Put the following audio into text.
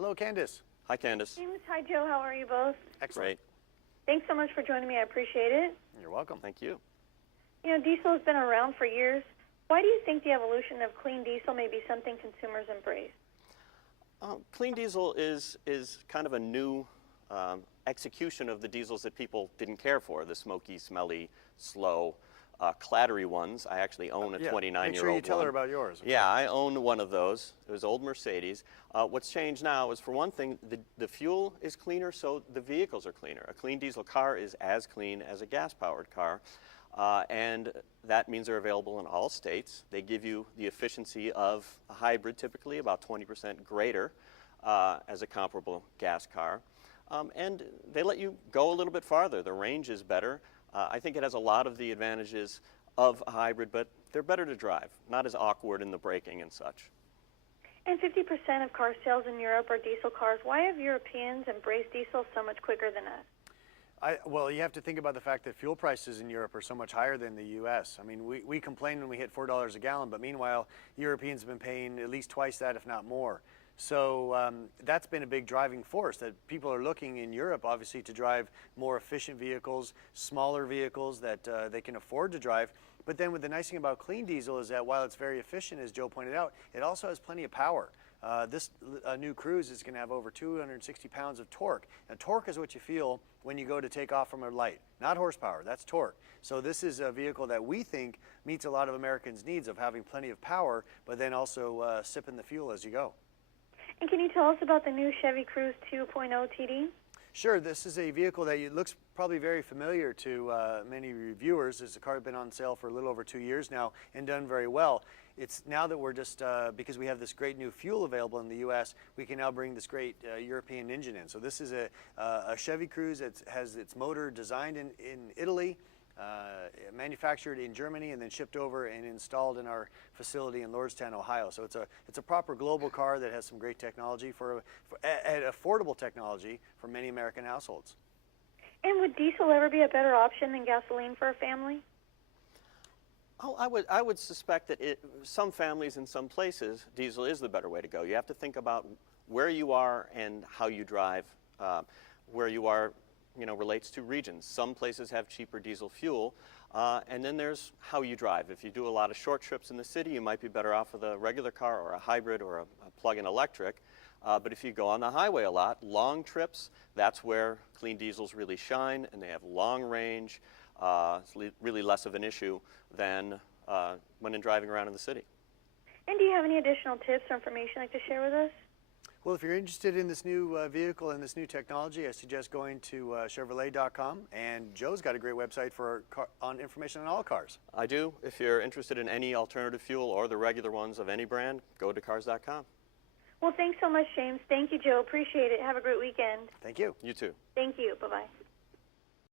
Hello, Candace. Hi, Candace. James, hi, Joe. How are you both? Excellent. Great. Thanks so much for joining me. I appreciate it. You're welcome. Thank you. You know, diesel has been around for years. Why do you think the evolution of clean diesel may be something consumers embrace? Clean diesel is kind of a new execution of the diesels that people didn't care for, the smoky, smelly, slow, clattery ones. I actually own a 29-year-old one. Make sure you tell her about yours. Okay? Yeah, I own one of those. It was old Mercedes. What's changed now is, for one thing, the fuel is cleaner, so the vehicles are cleaner. A clean diesel car is as clean as a gas-powered car, and that means they're available in all states. They give you the efficiency of a hybrid, typically about 20% greater as a comparable gas car. And they let you go a little bit farther. The range is better. I think it has a lot of the advantages of a hybrid, but they're better to drive, not as awkward in the braking and such. And 50% of car sales in Europe are diesel cars. Why have Europeans embraced diesel so much quicker than us? Well, you have to think about the fact that fuel prices in Europe are so much higher than the U.S. I mean, we complain when we hit $4 a gallon, but meanwhile, Europeans have been paying at least twice that, if not more. So that's been a big driving force, that people are looking in Europe, obviously, to drive more efficient vehicles, smaller vehicles that they can afford to drive. But then the nice thing about clean diesel is that while it's very efficient, as Joe pointed out, it also has plenty of power. This new Cruze is going to have over 260 pounds of torque. Now, torque is what you feel when you go to take off from a light, not horsepower, that's torque. So this is a vehicle that we think meets a lot of Americans' needs of having plenty of power, but then also sipping the fuel as you go. And can you tell us about the new Chevy Cruze 2.0 TD? Sure, this is a vehicle that looks probably very familiar to many reviewers. This car has been on sale for a little over 2 years now and done very well. It's now that we're just, because we have this great new fuel available in the U.S., we can now bring this great European engine in. So this is a Chevy Cruze that has its motor designed in Italy, manufactured in Germany, and then shipped over and installed in our facility in Lordstown, Ohio. So it's a proper global car that has some great technology at affordable technology for many American households. And would diesel ever be a better option than gasoline for a family? Oh, I would suspect that some families in some places, diesel is the better way to go. You have to think about where you are and how you drive. Where you are, relates to regions. Some places have cheaper diesel fuel, and then there's how you drive. If you do a lot of short trips in the city, you might be better off with a regular car or a hybrid or a plug-in electric. But if you go on the highway a lot, long trips, that's where clean diesels really shine, and they have long range. It's really less of an issue than when driving around in the city. And do you have any additional tips or information you'd like to share with us? Well, if you're interested in this new vehicle and this new technology, I suggest going to Chevrolet.com, and Joe's got a great website on information on all cars. I do. If you're interested in any alternative fuel or the regular ones of any brand, go to cars.com. Well, thanks so much, James. Thank you, Joe. Appreciate it. Have a great weekend. Thank you. You too. Thank you. Bye-bye.